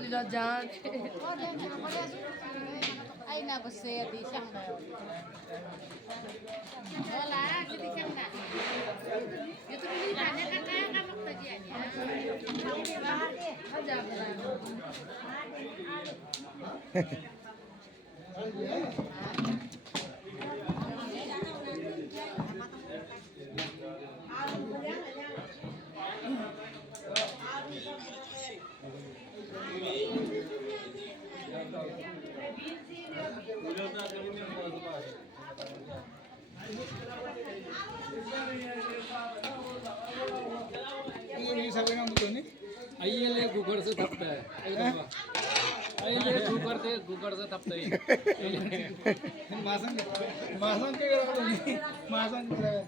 boleh jajan. Ay na ba siya di siyang daw. Wala, di siyang na. Itu pilihannya kan kaya kamu kerjanya. Aja. ये सगळे काम होतो नी आईले गुगडचं थपतंय आईले गुगडचं थपतंय मासं मासं काय करावं नी मासं काय